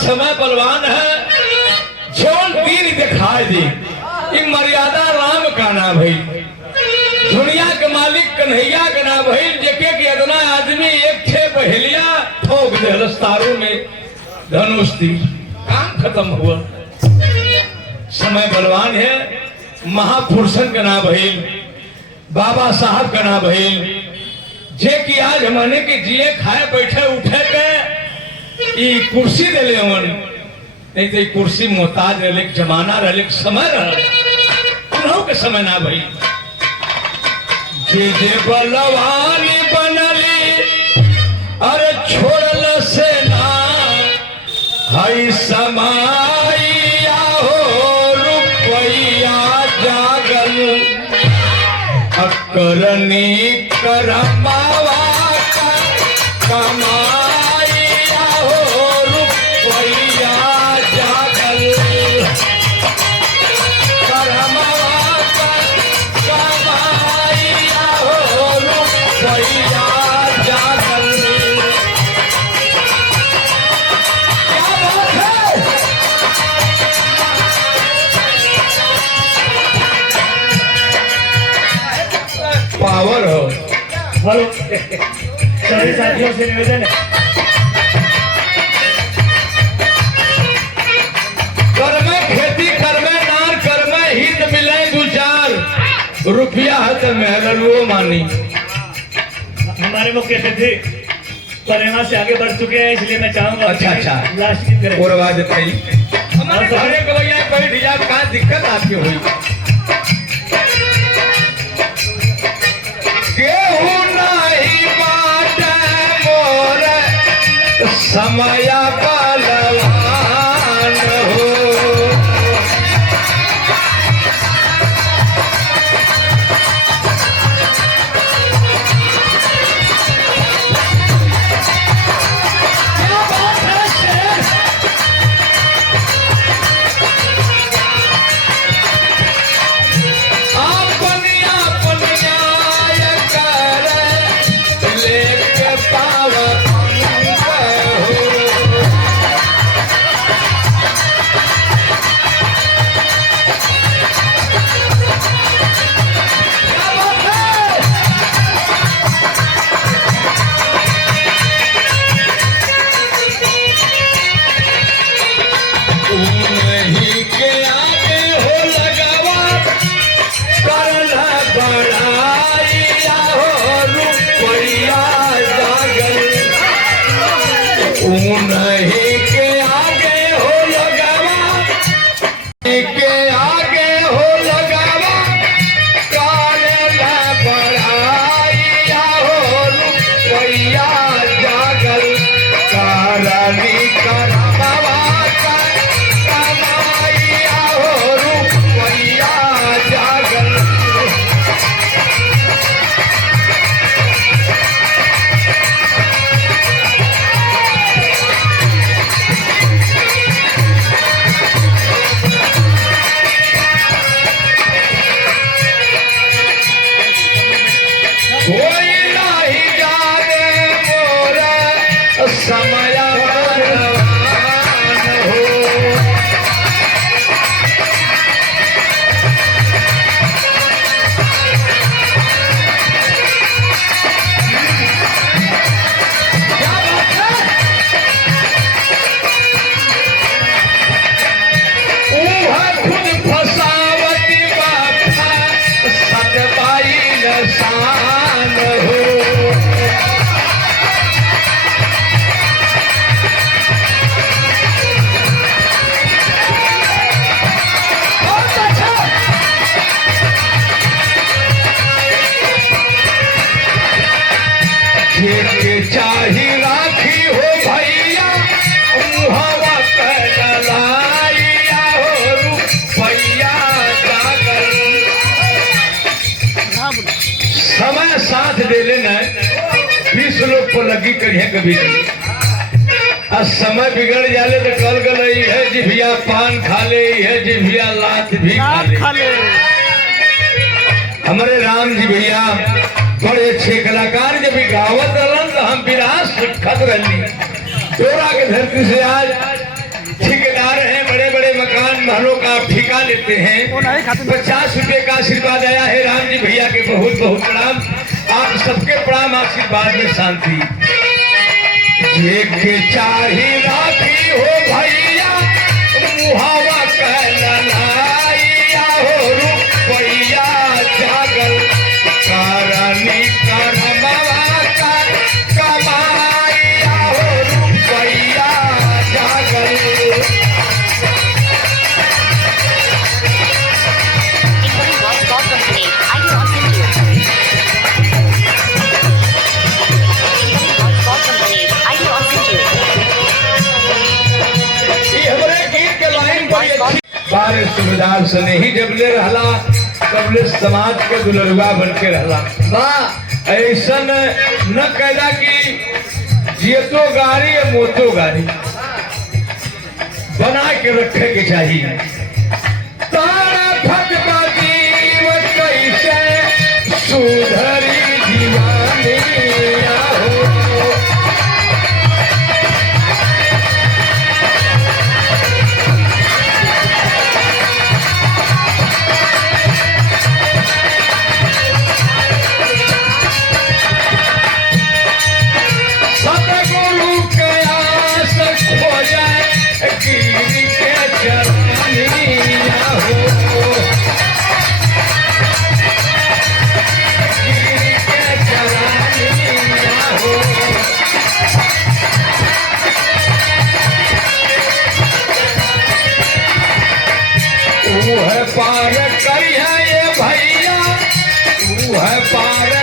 समय बलवान है, जौन तीर दिखाई दी ये मर्यादा राम का ना भई, दुनिया के मालिक कन्हैया का ना भई, जेके कि इतना आदमी एक थे बहेलिया ठोक दे रस्तारों में धनुष तीर, काम खत्म हुआ। समय बलवान है, महापुरुषन का ना भई, बाबा साहब का ना भई, जे कि आज हमने के जिए खाए बैठे उठे के ई कुर्सी दे ले हमन, नहीं तो कुर्सी मोहताज रहे, जमाना रहे, समय रहे, उन्हों के समय ना भई। जे जे बलवान बनली अरे छोड़ल से ना हई समाइया हो रुपया जागल अकरनी करमावा कमाइया हो रुपया जागल करमावा कमाइया हो रुपया जागल। क्या बात है? पावर हो। हेलो सभी साथियों से निवेदन है, कर में खेती कर में नार कर में हित मिले दो चार रुपया है तो मेहर वो मानी। हमारे मुख्य अतिथि पर यहाँ से आगे बढ़ चुके हैं, इसलिए मैं चाहूंगा अच्छा। लास्ट गीत करें। और आवाज बताई हमारे घरे को भैया कोई डिजाइन का दिक्कत आपकी हुई केहू नहीं बाटे मोर समय बलवान हो। क्या बात है शेर? अपनिया न्याय कर लेके पाव हो। क्या बात है? उन्हीं के आगे हो लगावा करला बड़ाइया हो रुपया जागल। उन्हीं के आगे हो लगावा के आगे हो लगावा करला बड़ाइया हो रुपया जागल। कारणी करमावा कमाइया हो रुपया जागल। कोई नहीं जाने मोरा समय बलवान हो। क्या बात है? ऊहा खुद फसावती बापा सतबाई नसान हो। बहुत अच्छा। जेके चाही राखी हो भैया मुहवा कहलाइया हो रुपया जागल। समय साथ दे लेना 20 लोग को लगी करिए कभी नहीं। आज समय बिगड़ जाले तो कल गल है जिभिया पान खा ले है जिभिया लात भी खा ले। हमारे राम जी भैया बड़े अच्छे कलाकार जब भी गावत रहन तो हम विरास खत रही तोरा के धरती से आज ठिका लेते हैं। 50 रुपए का आशीर्वाद आया है राम जी भैया के बहुत बहुत प्रणाम। आप सबके प्रणाम, आशीर्वाद में शांति। ये के चाही राखी हो भैया मुहावा कहलाइया हो रुपैया जागल करनी करमवा का कमाइया हो रुपैया जागल। बारे सुबेदार सने ही जबले रहला तबले समाज के दुलरुआ बन के रहला। ऐसन न कहला कि जियतो गाड़ी या मोतो गाड़ी बना के रखे के चाहिए। तारा फटबाजी कैसे सुधरी दीवानी हो। पार करिया ये भैया, तू है पार